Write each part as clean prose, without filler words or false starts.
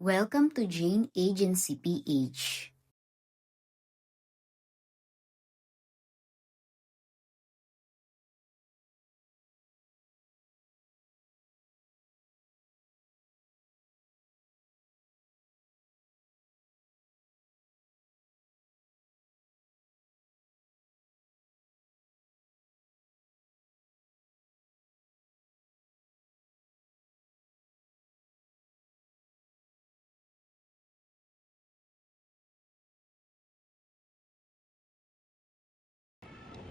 Welcome to Jane Agency PH.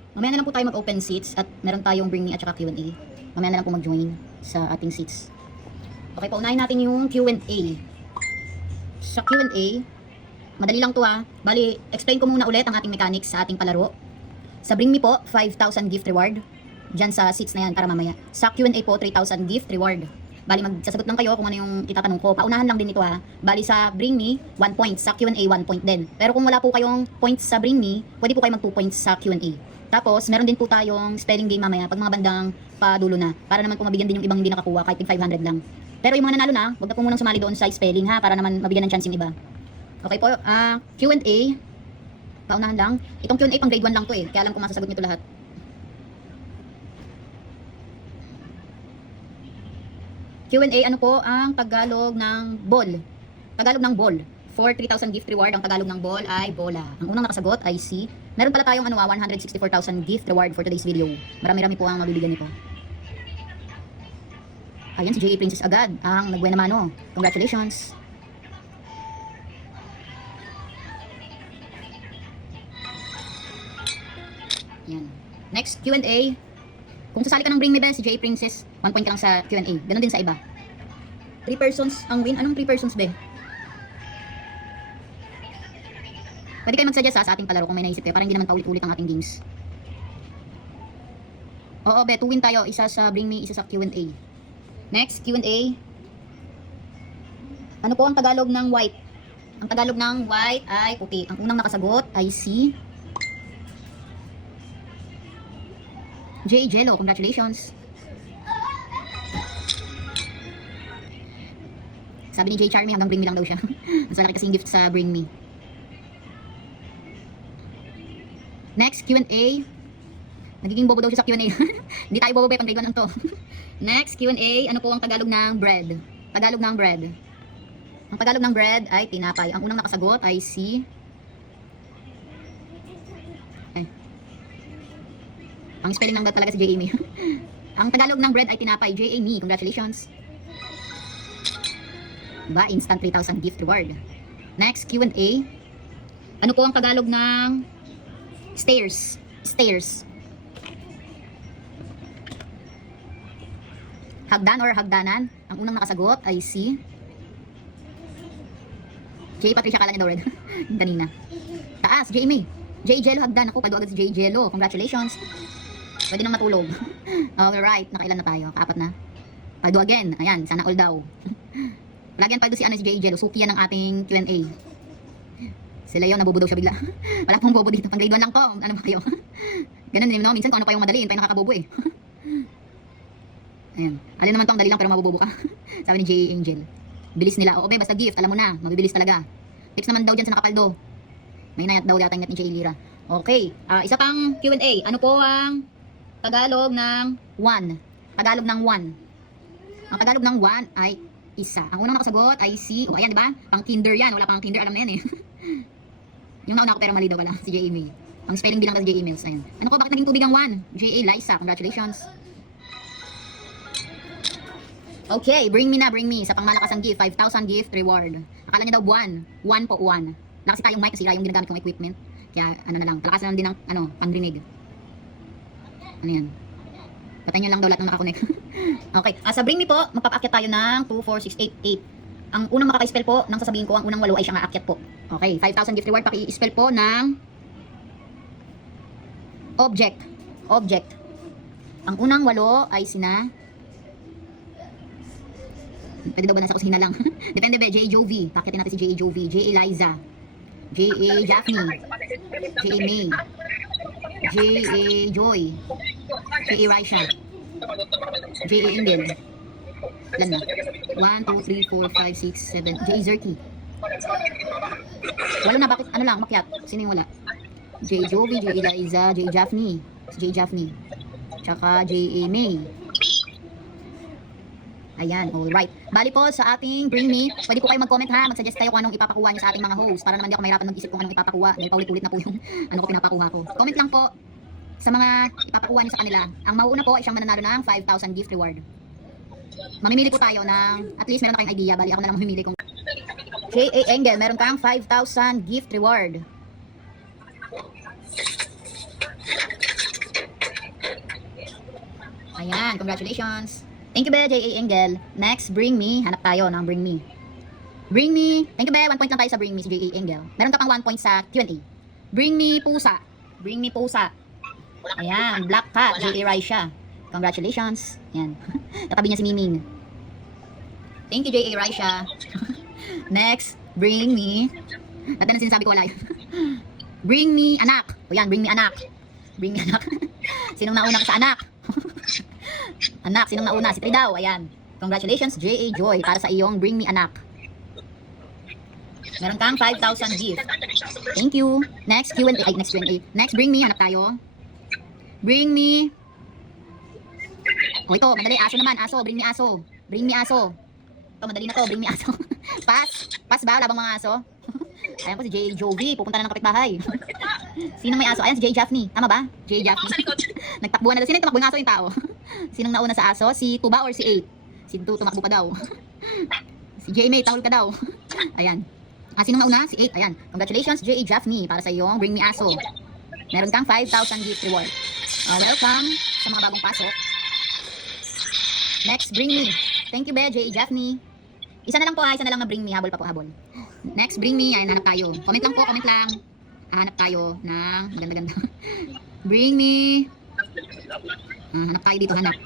Mamaya na lang po tayo mag-open seats at meron tayong bring me at saka Q&A. Mamaya na lang po mag-join sa ating seats. Okay po, unahin natin yung Q&A. Sa Q&A, madali lang to ha. Bali, explain ko muna ulit ang ating mechanics sa ating palaro. Sa bring me po, 5,000 gift reward. Diyan sa seats na yan para mamaya. Sa Q&A po, 3,000 gift reward. Bali, magsasagot lang kayo kung ano yung itatanong ko. Paunahan lang din ito ha. Bali, sa bring me, 1 point. Sa Q&A, 1 point din. Pero kung wala po kayong points sa bring me, pwede po kayo mag 2 points sa Q&A. Tapos, meron din po tayong spelling game mamaya pag mga bandang padulo na. Para naman po mabigyan din yung ibang hindi nakakuha kahit 500 lang. Pero yung mga nanalo na, wag na po munang sumali doon sa spelling ha. Para naman mabigyan ng chance yung iba. Okay po, Q&A. Paunahan lang. Itong Q&A pang grade 1 lang to eh. Kaya alam ko masasagot nyo to lahat. Q&A, ano po ang Tagalog ng ball? Tagalog ng ball. For 3,000 gift reward, ang Tagalog ng ball ay bola. Ang unang nakasagot ay C. Meron pala tayong 164,000 gift reward for today's video. Marami-rami po ang mabibigyan nito. Ayan, si J.A. Princess agad ang nagbuena mano. Congratulations. Yan. Next, Q&A. Kung sasali ka ng Bring Me Bell, si J.A. Princess, 1 point ka lang sa Q&A. Ganon din sa iba. 3 persons ang win. Anong 3 persons be? Pwede kayo mag-suggest sa ating palaro kung may naisip kayo para hindi naman paulit-ulit ang ating games. Oo, be, 2 win tayo. Isa sa Bring Me, isa sa Q&A. Next, Q&A. Ano po ang Tagalog ng white? Ang Tagalog ng white ay puti. Ang unang nakasagot ay C. J. Jello, congratulations. Sabi ni J. Charmy hanggang Bring Me lang daw siya. Mas malaki kasing gift sa Bring Me. Next, Q&A. Nagiging bobo daw siya sa Q&A. Hindi tayo bobo ba, pang grade 1 lang to. Next, Q&A. Ano po ang Tagalog ng bread? Tagalog ng bread. Ang Tagalog ng bread ay tinapay. Ang unang nakasagot ay C. Ang spelling ng talaga si J.A. Ang Tagalog ng bread ay tinapay. J.A. Congratulations. Diba? Instant 3,000 gift reward. Next, Q&A. Ano po ang Tagalog ng stairs? Stairs. Hagdan or hagdanan? Ang unang nakasagot ay C. J. Patricia, kala niya daw red. Kanina. Taas, J. J. Jello hagdan. Ako, pwede agad si J. Jello. Congratulations. Pwede nang matulog. Alright, nakailan na tayo? Kaapat na. Paldo again. Ayan, sana all daw. Lagi yan paldo si J. Jello. Suki yan ng ating Q&A. Si Leo, nabobo daw siya bigla. Wala pong bobo dito. Pang grade 1 lang to. Ano ba kayo? Ganun din, no? Minsan kung ano pa yung madali, yun pa yung nakakabobo eh. Ayan. Alin naman to, ang dali lang pero mabobobo ka. Sabi ni J. Angel. Bilis nila. Oo, basta gift. Alam mo na. Mabibilis talaga. Tips naman daw dyan sa nakapaldo. May inayat daw yata ingat ni J. Lira. Okay. Isa pang Q&A. Ano po ang Tagalog ng 1? Tagalog ng 1. Ang Tagalog ng 1 ay isa. Ang unang nakasagot ay C. O, ayan, di ba? Pang kinder yan. Wala pang kinder. Alam na yan eh. Yung nauna ko pero mali daw pala. Si J. Email. Ang spelling bilang kasi J. Emails. Ayan. Ano ko? Bakit naging tubig ang 1? J. A. Liza. Congratulations. Okay. Bring me na. Bring me. Sa pangmalakasang gift. 5,000 gift reward. Akala niya daw 1. 1 po 1. Wala kasi tayong mic. Nasira yung ginagamit kong equipment. Kaya ano na lang. Palakasan din ng pangrinig. Ano yan? Patay nyo lang daw lahat ng nakakonect. Okay. Sa bring me po, magpapaakyat tayo ng 2, 4, 6, 8, 8. Ang unang makaka-spell po, nang sasabihin ko, ang unang 8 ay siyang aakyat po. Okay. 5,000 gift reward. Paki-spell po ng object. Object. Ang unang 8 ay sina... Pwede daw ba nasa kusina lang? Depende ba, J. Jovi. Pakitin natin si J. Jovi. J. Eliza. J. A. Japhne. J. A. May. J. A. Joy. J. A. Raisha. J. A. Indel. Ilan na? 1, 2, 3, 4, 5, 6, 7. J. Zerky. Walo na, bakit? Ano lang, makyat? Sino yung wala? J. Jovi, J. Eliza, J. Jaffney. J. Jaffney. Tsaka J. A. May. Ayan, alright. Bali po sa ating Bring Me, pwede po kayo mag-comment ha, mag-suggest kayo kung anong ipapakuha niyo sa ating mga host para naman di ako mahirapan mag-isip kung anong ipapakuha. Dahil paulit-ulit na po yung ano ko pinapakuha ko. Comment lang po sa mga ipapakuha niyo sa kanila. Ang mauuna po ay siyang mananalo ng 5,000 gift reward. Mamimili po tayo ng, at least meron na kayong idea, bali ako na lang mamimili kung J.A. Engel, meron kang 5,000 gift reward. Ayan, congratulations. Thank you, be, J.A. Engel. Next, Bring Me. Hanap tayo ng Bring Me. Bring Me. Thank you, be. 1 point lang tayo sa Bring Me, J.A. Engel. Meron ka pang 1 point sa Q&A. Bring Me Pusa. Bring Me Pusa. Ayan, Black Cat, J.A. Raisha. Congratulations. Ayan. Katabi niya si Miming. Thank you, J.A. Raisha. Next, Bring Me. At ano sinasabi ko wala yun. Bring Me Anak. O yan, Bring Me Anak. Bring Me Anak. Sinong nauna ka sa anak? Anak, sinong nauna? Si Tridaw, ayan. Congratulations, J.A. Joy, para sa iyong Bring Me Anak. Meron kang 5,000 gift. Thank you. Next Q&A. Ay, next Q&A. Next, Bring Me. Hanap tayo. Bring Me. O ito, madali. Aso naman. Aso. Bring Me Aso. Bring Me Aso. Ito, madali na to. Bring Me Aso. Pass. Pass ba? Labang mga aso. Ayan po si J. Jovi. Pupunta na ng kapitbahay. Sino may aso? Ayan si J. Jaffney. Tama ba? J. Jaffney. Nagtakbuhan na daw. Sino yung tumakbo yung aso yung tao? Sinong nauna sa aso? Si Tuba or si 8? Si 2 tumakbo pa daw. Si J. May, tahol ka daw. Ayan. Sinong nauna? Si 8. Ayan. Congratulations, J. Jaffney, para sa iyong Bring Me Aso. Meron kang 5,000 gift reward. Welcome sa mga bagong pasok. Next, Bring Me. Thank you, be, J. Jaffney. Isa na lang po ha. Isa na lang na Bring Me. Habol pa po, habol. Next, Bring Me. Ayan, hanap tayo. Comment lang po, comment lang. Hanap tayo ng maganda-ganda. Bring Me. Hanap tayo dito, hanap.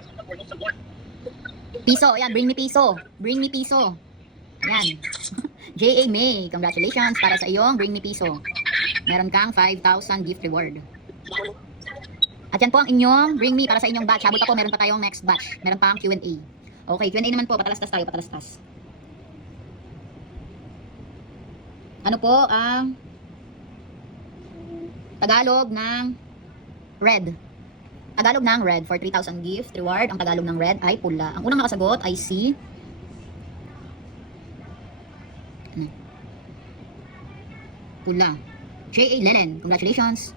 Piso, ayan, Bring Me Piso. Bring Me Piso. Ayan. J.A. May, congratulations para sa iyong Bring Me Piso. Meron kang 5,000 gift reward. At yan po ang inyong Bring Me para sa inyong batch. Habol pa po, meron pa tayong next batch. Meron pa ang Q&A. Okay, Q&A naman po, patalastas tayo, patalastas. Ano po ang Tagalog ng red? Tagalog ng red for 3,000 gift reward. Ang Tagalog ng red ay pula. Ang unang nakasagot ay si pula. J.A. Lelen. Congratulations.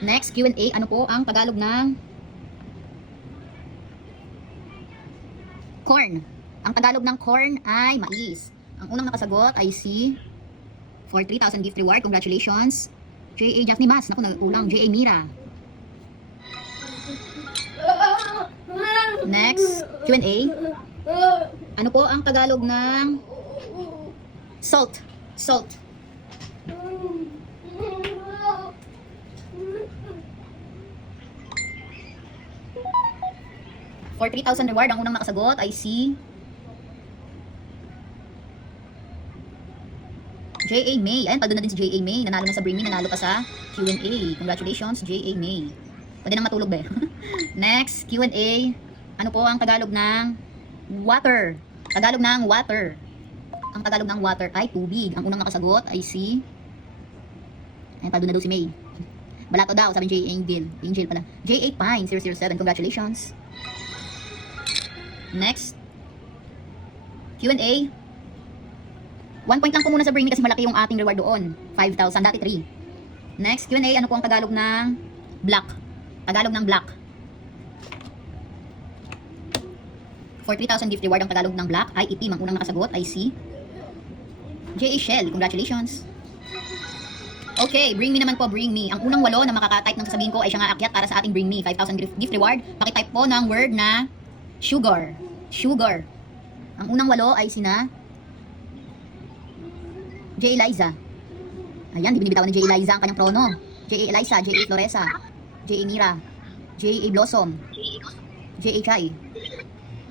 Next, Q&A. Ano po ang Tagalog ng corn? Ang Tagalog ng corn ay mais. Ang unang nakasagot ay si for 3,000 gift reward. Congratulations. J.A. Jaffney Mas. Naku, nag-ulang. J.A. Mira. Next, Q&A. Ano po ang Tagalog ng salt? Salt. For 3,000 reward, ang unang nakasagot ay si J.A. May. Ayan, paldo na din si J.A. May. Nanalo na sa Bring Me, nanalo pa sa Q&A. Congratulations, J.A. May. Pwede nang matulog ba? Next, Q&A. Ano po ang Tagalog ng water? Tagalog ng water. Ang Tagalog ng water ay tubig. Ang unang nakasagot ay si ayan, paldo na daw si May. Balato daw, sabi J.A. Angel. Angel pala. J.A. Pine, 007. Congratulations. Next, Q&A. 1 point lang po muna sa Bring Me kasi malaki yung ating reward doon. 5,000, dati 3. Next, Q&A. Ano po ang Tagalog ng black? Tagalog ng black. For 3,000 gift reward, ang Tagalog ng black ay itim. Ang unang nakasagot ay si J.A. Shell. Congratulations. Okay, Bring Me naman po, Bring Me. Ang unang 8 na makaka-type ng sasabihin ko ay siya nga akyat para sa ating Bring Me. 5,000 gift reward. Pakitype po ng word na sugar. Sugar. Ang unang 8 ay sina J. Eliza. Ayan, di binibitawan ni J. Eliza ang kanyang prono. J. Eliza, J. Floresa, J. Mira, J. Blossom, J. Chai.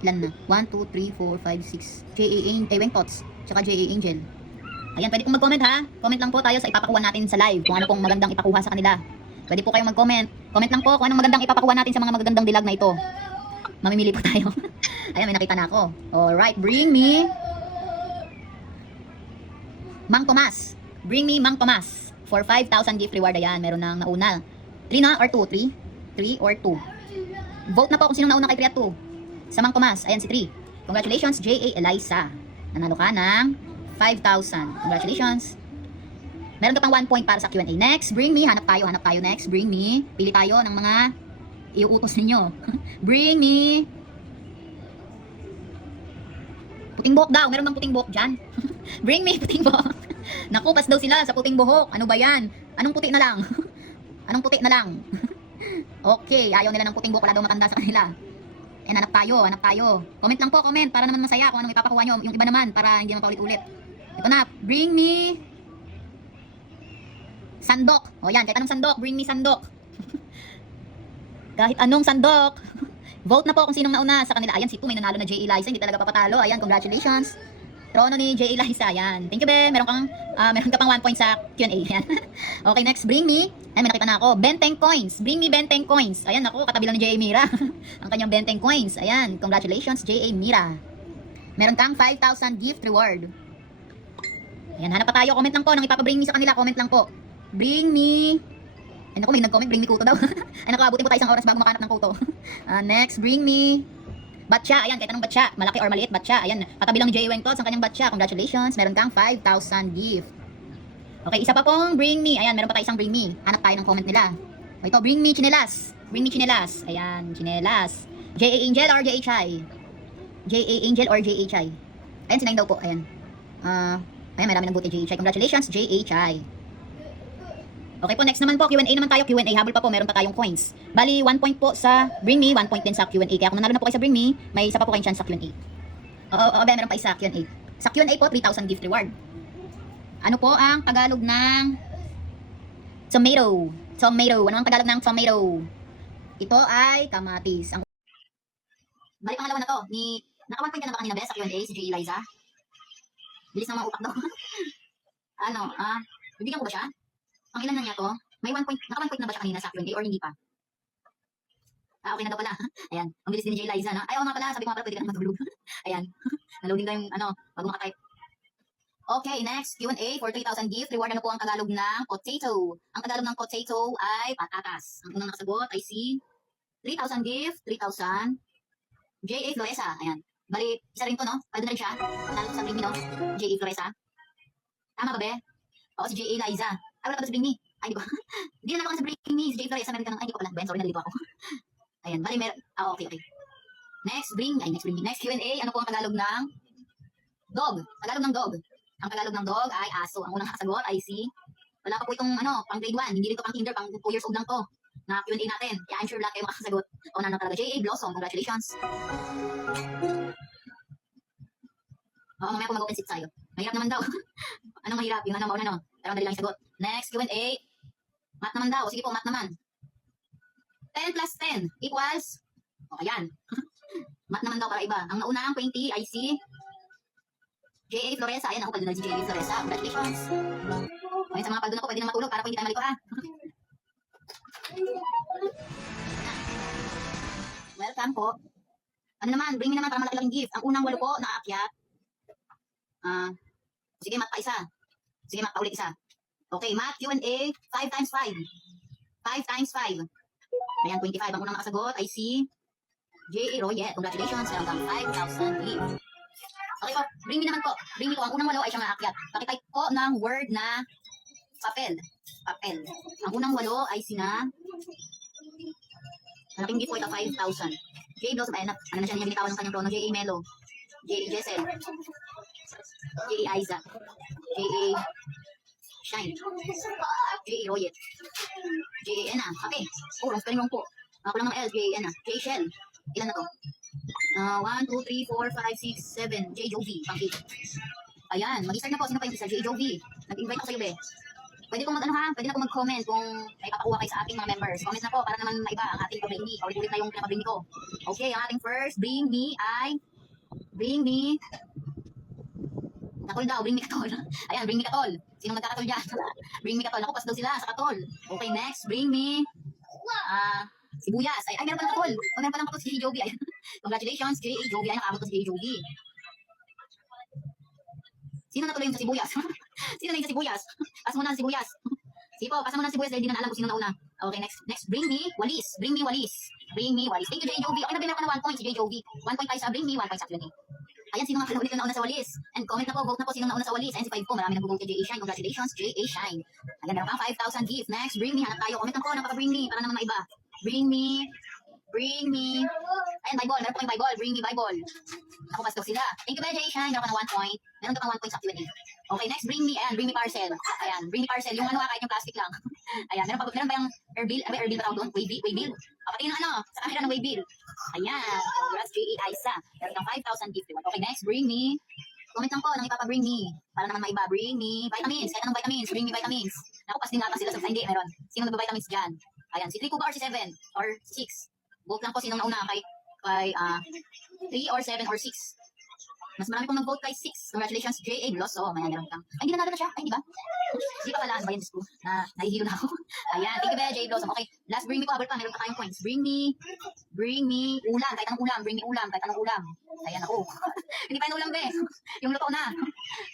Ilan na? 1, 2, 3, 4, 5, 6. J. Wentots, tsaka J. Angel. Ayan, pwede pong mag-comment ha. Comment lang po tayo sa ipapakuha natin sa live. Kung ano pong magandang ipakuha sa kanila. Pwede po kayong mag-comment. Comment lang po kung anong magandang ipapakuha natin sa mga magagandang dilag na ito. Mamimili po tayo. Ayan, may nakita na ako. Alright, bring me Mang Tomas. Bring me Mang Tomas. For 5,000 gift reward. Ayan, meron nang nauna. 3 na or 2? 3 or 2. Vote na po kung sinong nauna kay 3 at 2. Sa Mang Tomas, ayan si 3. Congratulations, J.A. Eliza. Nanalo ka ng 5,000. Congratulations. Meron ka pang 1 point para sa Q&A. Next, bring me. Hanap tayo next. Bring me. Pili tayo ng mga iuutos ninyo. Bring me. Puting buhok daw. Meron bang puting buhok dyan? Bring me puting buhok. Naku, pas daw sila sa puting buhok. Ano ba yan? Anong puti na lang? Anong puti na lang? Okay, ayaw nila ng puting buhok. Wala daw matanda sa kanila. Hanap tayo. Comment lang po, comment. Para naman masaya kung anong ipapakuha nyo. Yung iba naman, para hindi naman paulit-ulit. Ito na, bring me sandok. O yan, kahit anong sandok, bring me sandok. Kahit anong sandok. Vote na po kung sinong nauna sa kanila. Ayan, si 2 may nanalo na J. Eliza. Hindi talaga papatalo. Ayan, congratulations. Trono ni J. Eliza. Ayan. Thank you, be. Meron ka pang 1 point sa Q&A. Ayan. Okay, next. Bring me. Ayan, may nakita na ako. Benteng coins. Bring me Benteng coins. Ayan, ako. Katabi lang ni J.A. Mira. Ang kanyang Benteng coins. Ayan. Congratulations, J.A. Mira. Meron kang 5,000 gift reward. Ayan, hanap pa tayo. Comment lang po. Nang ipapabring me sa kanila, comment lang po. Bring me. Ay naku, may nag-comment, bring me kuto daw. Ay naku, abutin po tayo 1 oras bago makahanap ng kuto. Next, bring me batcha. Ayan, kahit anong batcha, malaki or maliit batcha. Ayan, katabi lang ni J. Wengtos ang kanyang batcha. Congratulations, meron kang 5,000 gift. Okay, isa pa pong bring me. Ayan, meron pa tayo isang bring me. Hanap tayo ng comment nila. O ito, bring me chinelas. Bring me chinelas. Ayan, chinelas. J.A. Angel or J.A. Chai? J.A. Angel or J.A. Chai? Ayan, sinayin daw po. Ayan. Ayan, marami ng buti J.A. Chai. Congratulations, J.A. Chai. Okay po, next naman po, Q&A naman tayo. Q&A, habol pa po, meron pa tayong coins. Bali, 1 point po sa Bring Me, 1 point din sa Q&A. Kaya kung nanalo na po kayo sa Bring Me, may isa pa po kayong chance sa Q&A. Oo, meron pa isa, Q&A. Sa Q&A po, 3,000 gift reward. Ano po ang Tagalog ng tomato? Tomato. Ano ang Tagalog ng tomato? Ito ay kamatis. Bali, pangalawa na to. Naka 1 point ka na ba kanina, Bes, sa Q&A, si J. Eliza? Bilis na mga utak daw. Bibigyan ko ba siya? Ang ilan na niya to, may 1 point, naka 1 point na ba siya kanina sa Q&A or hindi pa? Okay na daw pala. Ayan, ang bilis din ni J. Eliza, no? Ay, oo nga pala, sabi ko nga pala, pwede ka na matulog. Ayan, naloading daw yung, bago makatype. Okay, next, Q&A for 3,000 gift. Reward ano po ang Tagalog ng potato? Ang Tagalog ng potato ay patatas. Ang unang nakasagot ay si 3,000 gift, 3,000. J.A. Floresa, ayan. Bali, isa rin to, no? Pwede na rin siya. Panalo sa Bring Me, no? J.A. Floresa. Tama ba, be? Oo, si J.A. Liza. Ay, wala pa sa Bring Me. Ay, di ba? Hindi na ako sa Bring Me. Si J.A. Floresa, meron ka ng, ay, di ko pala. Ben, sorry, nalito ako. Ayan, bali, okay. Next Bring Me. Next Q&A, ano po ang Tagalog ng dog? Tagalog ng dog. Ang Tagalog ng dog ay aso. Ang unang nakasagot ay si, wala pa po itong, pang grade 1. Hindi rin to pang kinder, pang 2 years old lang to. Na Q&A natin. Kaya I'm sure lahat kayo makakasagot. O na talaga. J.A. Blossom, congratulations. Oo, mamaya po mag-open seat tayo. Mahirap naman daw. Anong mahirap? Yung mauna, pero dali lang yung sagot. Next, Q&A. Math naman daw. Sige po, math naman. 10 plus 10 equals, ayan. Math naman daw para iba. Ang naunang 20 ay si J.A. Floresa. Ayan, ako pala na si J.A. Floresa. Congratulations. Ayan, sa mga paldo na po, pwede na matulog para po hindi tayo malito, ha? Welcome po. Ano naman, Bring Me naman para malaki-laking gift. Ang unang 8 po, nakaakyat. Sige, math pa isa. Sige, math pa ulit isa. Okay, math Q&A, 5 times 5. 5 times 5. Ayan, 25. Ang unang nakasagot ay si J.A. Royet. Congratulations, meron kang 5,000 gift. Okay po, Bring Me naman po. Bring Me po, ang unang 8 ay siyang nakaakyat. Pakitype po ng word na papel. Papel. Ang unang 8 ay sina, malaking gift po ito, 5,000. J. Blossom, ano na siya niya binitawan ng kanyang prono. J.A. Melo. J.A. Jessel. J.A. Aiza. J.A. Shine. J.A. Royet. J.A. Ena. Okay. Oh, wrong spelling wrong po. Ako lang ng L. J.A. Ena. J.A. Shell. Ilan na to? 1, 2, 3, 4, 5, 6, 7. J. Jovi. Pang 8. Ayan. Mag-start na po. Sino pa yung isa? J. Jovi. Nag-invite ako sa'yo, be. Pwede kong pwede na kong mag-comment kung may papakuha kayo sa ating mga members. Comment na po para naman maiba ang ating pabring me. Paulit-ulit na yung pinapabring me ko. Okay, ang ating first Bring Me ay Bring Me Katol daw, Bring Me Katol. Ayan, Bring Me Katol. Sinong nagkakatol dyan? Bring Me Katol. Naku, pas daw sila sa Katol. Okay, next, Bring Me Sibuyas. Ay, meron pa ng katol. O, meron pa ng katol si Jovi. Ay, congratulations, J.A. Jovi. Ay, nakabot ko si J.A. Jovi. Sino natuloy yung sa sibuyas? Sino na yung sa sibuyas? Pas mo na ang sibuyas. Sipo, pasan mo na ang sibuyas dahil di na alam kung sino nauna. Okay, next. Bring me walis. Bring me walis. Bring me walis. Thank you, J.A. Jovi. Okay na, meron ka na 1 point si J.A. Jovi. 1 point tayo sa bring me, 1 point sa Q&A. Ayan, sino nga pala ulit yung nauna sa walis? And comment na po, vote na po sino nauna sa walis. Ayan, si 5 po. Marami nag-vote kay J.A. Shine. Congratulations, J.A. Shine. Ayan, meron kang 5,000 gift. Next, bring me. Hanap tayo. Comment na po, nakaka-bring me. Para naman maiba. Bring me. Bring me. Ayan, Bible. Meron po kayong Bible. Bring me Bible. Ako, pasto sila. Thank you, J.A. Shine. Meron ka na 1 point. Meron ka pang 1 point sa Q&A. Okay, next, bring me. Ayan, bring me parcel. Ayan, bring me parcel. Yung ano, kahit yung plastic lang. Ayan, meron ba yung airbill? Ano ba airbill ba tawag doon? Waybill? Patingin ng ano, sa camera ng waybill. Ayan, congrats J.A. Isa. Meron kang 5,000 gift reward. Okay, next, bring me. Comment lang po nang ipapa-bring me. Para naman maiba, bring me. Vitamins, kahit anong vitamins, bring me vitamins. Naku, pas din nga sila sa hindi, meron. Sino nagba-vitamins dyan? Ayan, si 3 Kuba or si 7 or 6. Vote lang po sinong nauna kay 3 or 7 or 6. Mas marami pong nag-vote kay 6. Congratulations, J.A. Blosso. May nanalo lang. Ay, hindi nanalo na siya. Ay, hindi ba? Hindi pa pala. Ano ba yan, Diyos ko? Nahihilo na ako. Ayan, thank you, J.A. Blosso. Okay, last bring me po. Habol pa. Meron pa tayong points. Bring me ulam. Kahit anong ulam. Bring me ulam. Kahit anong ulam. Ayan, ako. Hindi pa yung ulam, be. Yung luto na.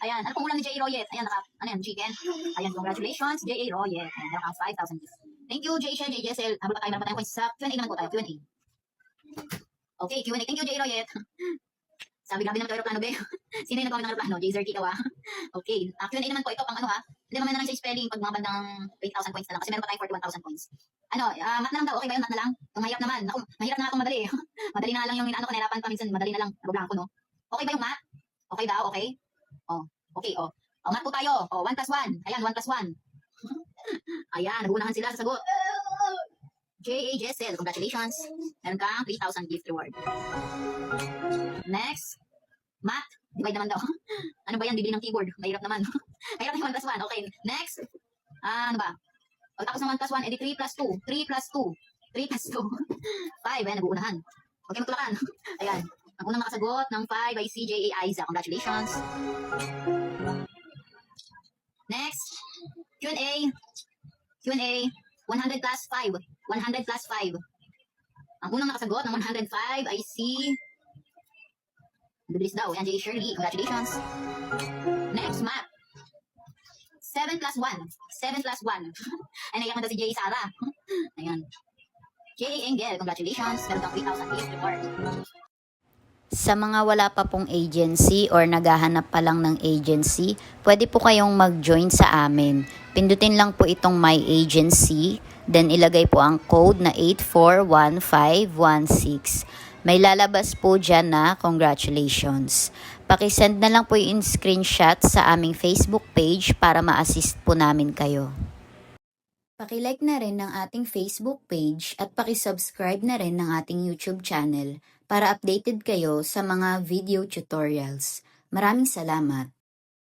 Ayan, ano pong ulam ni J.A. Royet? Ayan, ano yan, chicken. Ayan, congratulations, J.A. Royet. Ayan, meron kang 5,000 gift. Thank you, J.A. J.A. Jessel. Habol pa tayo. Meron pa tayong points sa Q&A naman po tayo. Q&A. Okay, Q&A. Thank you, J.A. Royet. Sabi, grabe naman ito aeroplano, be. Sino yung nag-comment ng aeroplano? J-Zer Kikaw, ha? Okay. Q&A naman po ito pang ano, ha? Hindi naman na lang sa spelling pag mga bandang 8,000 points na lang. Kasi meron pa tayong 41,000 points. Ano, math na lang daw. Okay ba yun? Math na lang? Kung mahirap naman. Ako, mahirap na nga itong madali. Madali na lang yung inaano ko. Nahirapan pa minsan. Madali na lang. Nabablanko, no? Okay ba yung math? Okay daw? Okay? Oh, okay, oh. Oh, math po tayo. Oh, 1 plus 1. Ayan, 1 plus 1. Ayan, nagunahan sila sa sagot. J.A. Jessel, congratulations. Meron kang 3,000 gift reward. Next, math. Divide naman daw. Ano ba yan? Bibili ng keyboard. Mahirap naman. Mahirap yung 1 plus 1. Okay, next. Ano ba? Pagtapos ng 1 plus 1, edi 3 plus 2. 3 plus 2. 3 plus 2. 5, ayan, nag-uunahan. Okay, magtulakan. Ayan. Ang unang nakasagot ng 5 ay si J.A. Aiza. Congratulations. Next, Q&A. Q&A. 100 plus 5. 100 plus 5. Ang unang nakasagot ng 105 ay si... Bibilis daw. Yan, J.A. Shirley. Congratulations. Next, math. 7 plus 1. 7 plus 1. Ay, naiyak na daw si J.A. Sara. Ayan. J.A. Engel. Congratulations. Meron kang 3,000 gift reward. Sa mga wala pa pong agency or naghahanap pa lang ng agency, pwede po kayong mag-join sa amin. Pindutin lang po itong My Agency, then ilagay po ang code na 841516. May lalabas po dyan na congratulations. Pakisend na lang po yung screenshot sa aming Facebook page para ma-assist po namin kayo. Pakilike na rin ng ating Facebook page at pakisubscribe na rin ng ating YouTube channel para updated kayo sa mga video tutorials. Maraming salamat!